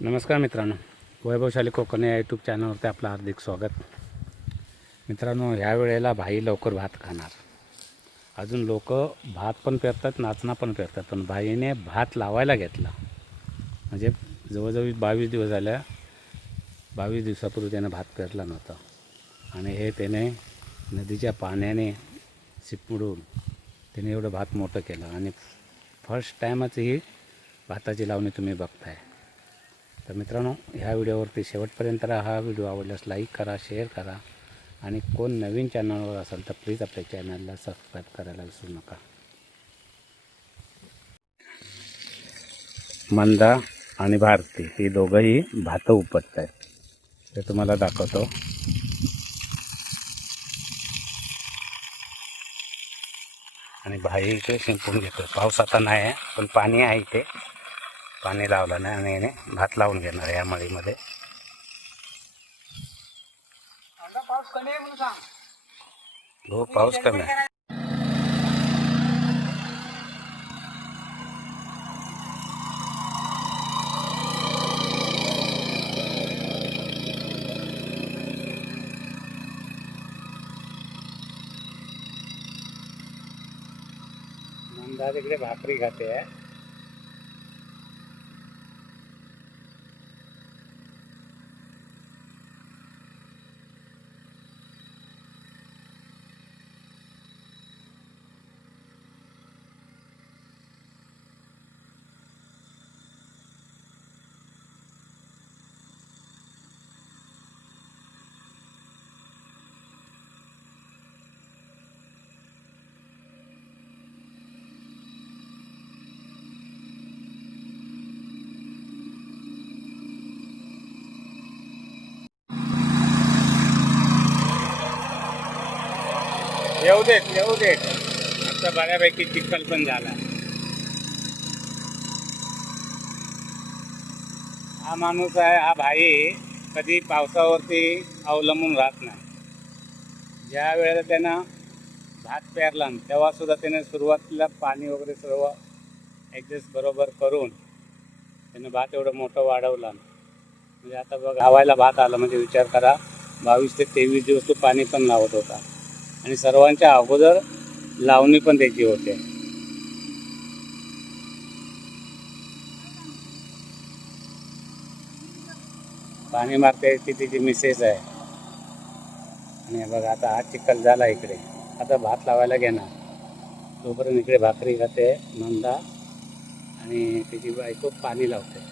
नमस्कार मित्रांनो, वैभवशाली कोकण या यूट्यूब चॅनलवरती आपलं हार्दिक स्वागत. मित्रांनो, ह्या वेळेला भाई लवकर भात खाणार. अजून लोक भात पण पेरतात, नाचणा पण पेरतात, पण भाईने भात लावायला घेतला. म्हणजे जवळजवळ 22 दिवस झाल्या. 22 दिवसापूर्वी त्यानं भात पेरला नव्हता आणि हे त्याने नदीच्या पाण्याने शिपडून त्याने एवढं भात मोठं केलं आणि फर्स्ट टाईमच ही भाताची लावणी तुम्ही बघताय. तर मित्रांनो, ह्या व्हिडिओवरती शेवटपर्यंत हा व्हिडिओ आवडल्यास लाईक करा, शेअर करा आणि कोण नवीन चॅनलवर असेल तर प्लीज आपल्या चॅनलला सबस्क्राईब करायला विसरू नका. मंदा आणि भारती ही दोघंही भात उपटत आहेत, ते तुम्हाला दाखवतो. आणि भाई इथे शिंपून घेतो. पाऊस आता नाही आहे, पण पाणी आहे इथे. पाणी लावलं नाही आणि याने भात लावून घेणार या मळीमध्ये. हो, पाऊस कमी आहे. मंदा तिकडे भाकरी खाते आहे. येऊ देत. आता बऱ्यापैकी चिखल पण झाला. हा माणूस आहे, हा भाई कधी पावसावरती अवलंबून राहत नाही. ज्या वेळेला त्यानं भात पेरला तेव्हा सुद्धा त्याने सुरुवातीला पाणी वगैरे सर्व ॲडजस्ट बरोबर करून त्यानं भात एवढं मोठं वाढवलं. म्हणजे आता बघ, लावायला भात आला म्हणजे विचार करा, 22 ते 23 दिवस तो पाणी पण लावत होता आणि सर्वांच्या अगोदर लावणी पण त्याची होते. पाणी मारते ती तिची मिसेस आहे. आणि बघ, आता हा चिखल झाला इकडे. आता भात लावायला घेणार. तोपर्यंत इकडे भाकरी खाते मंदा आणि तिची बायको पाणी लावते.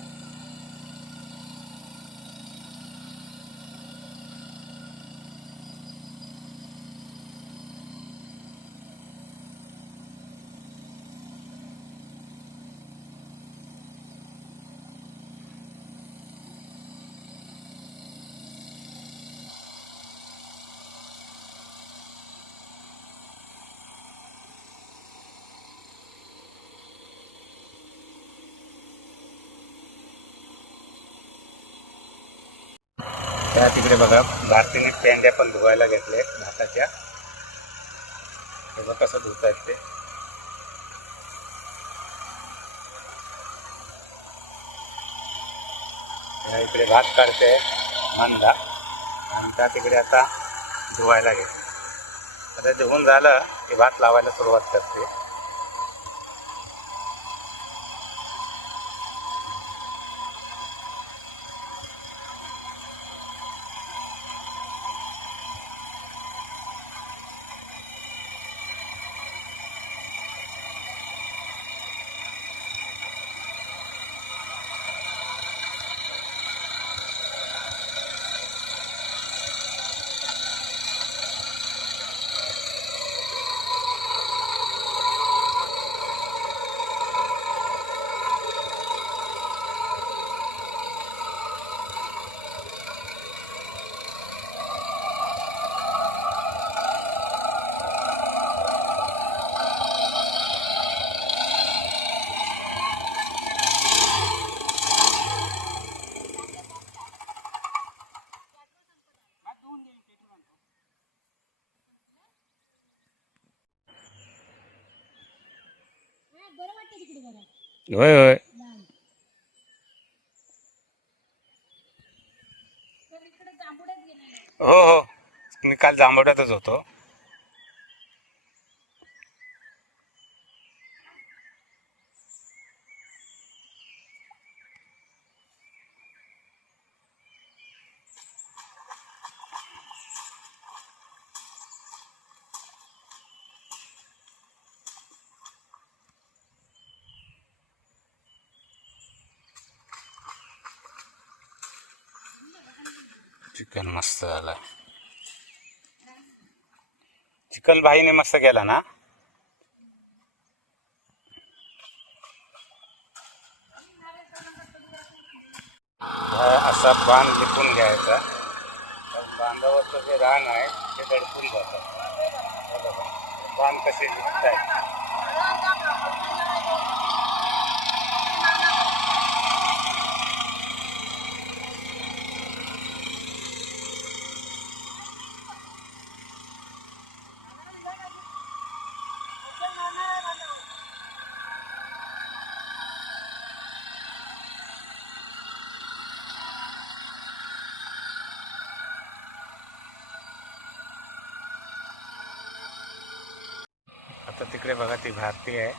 त्या तिकडे बघा, भारतीने पेंड्या पण धुवायला घेतले भाताच्या. बघा कसं धुत आहेत ते. इकडे भात काढते मंदा आणि त्या तिकडे आता धुवायला घेते. आता धुवून झालं की भात लावायला सुरुवात करते. होय होय. हो हो, मी काल जांभवड्यातच होतो. चिकन मस्त झालं. चिकन भाईने मस्त केला ना. असा बांध लिपून घ्यायचा. बांधावरचं जे रान आहे ते दडपून जातं. बांध कसे लिपत आहेत. आता तिकडे बघा ती भारती आहे,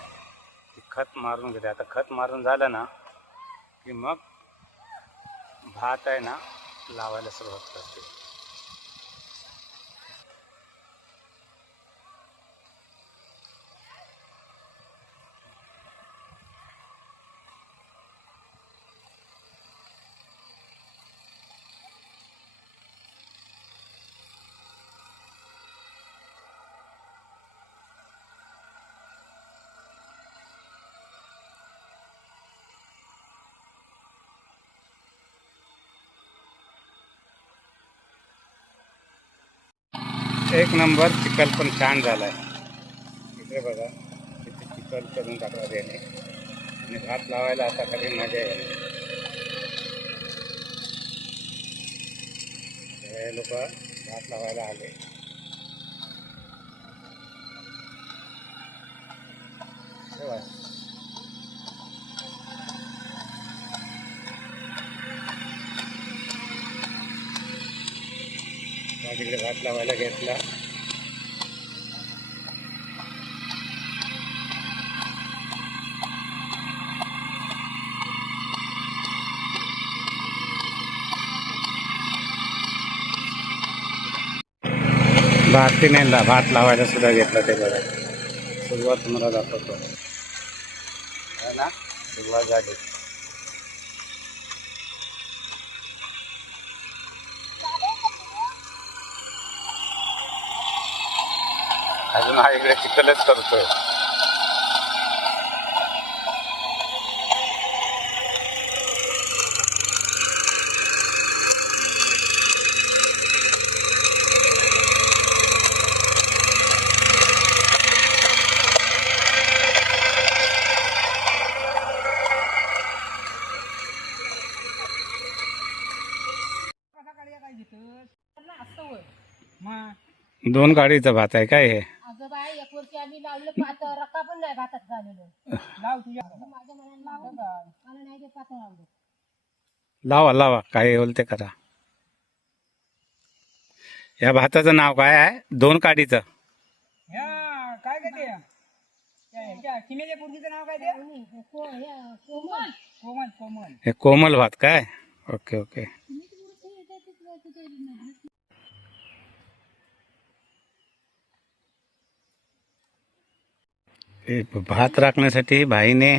ती खत मारून घेते. आता खत मारून झालं ना की मग भात आहे ना लावायला सुरुवात करते. एक नंबर चिखल पण छान झाला आहे. इकडे बघा तिथे चिखल करून टाकला त्याने आणि भात लावायला आता कधी मजा येईल. हे लोक भात लावायला आले. तिकडे भात लावायला घेतला. भारतीने भात लावायला सुद्धा घेतला. ते बघा सुरुवात तुम्हाला दाखवतो है ना. सुरुवात झाली. अजून हा इकडे चिखलच करतोय. दोन गाडीचा भात आहे काय हे. एक वर्षी आम्ही लावलं पात रक्का पण नाही भातात झालेलं. लाव तुझ्या माझ्या मनाला लाव मला नाही ते पात लावलं. लावा लावा काय होईल ते करा. या भाताचं नाव काय आहे. दोन काडीचं काय काय किमेच्या पोरगीचं नाव काय ते. कोमल कोमल कोमल. हे कोमल भात काय. Okay okay. हे भात राखण्यासाठी भाईने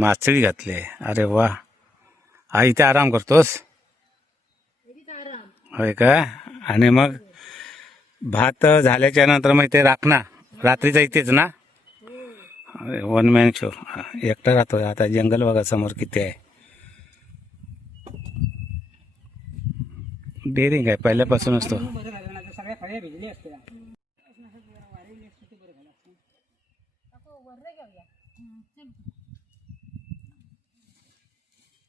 मासळी घातली आहे. अरे वा. हा इथे आराम करतोस होय का. आणि मग भात झाल्याच्या नंतर मग ते राखणार रात्रीचा इथेच ना. One man show. एकटा राहतो. आता जंगल बघा समोर किती आहे. डेअरिंग आहे पहिल्यापासूनच तो. सगळ्या फळ्या भिजली असते.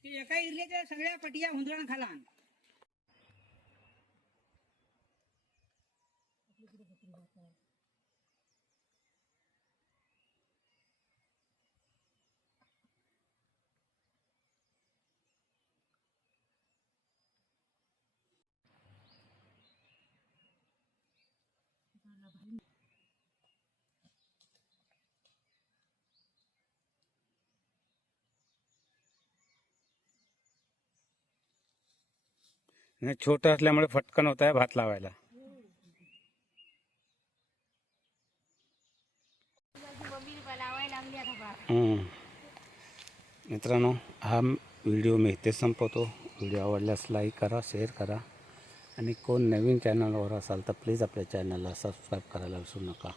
एका इरल्याच्या सगळ्या पटिया हुंदरान खाला. आणि छोटं असल्यामुळे फटकन होत आहे भात लावायला. मित्रांनो, हा व्हिडिओ मी इथेच संपवतो. व्हिडिओ आवडल्यास लाईक करा, शेअर करा आणि कोण नवीन चॅनलवर असाल तर प्लीज आपल्या चॅनलला सबस्क्राईब करायला विसरू नका.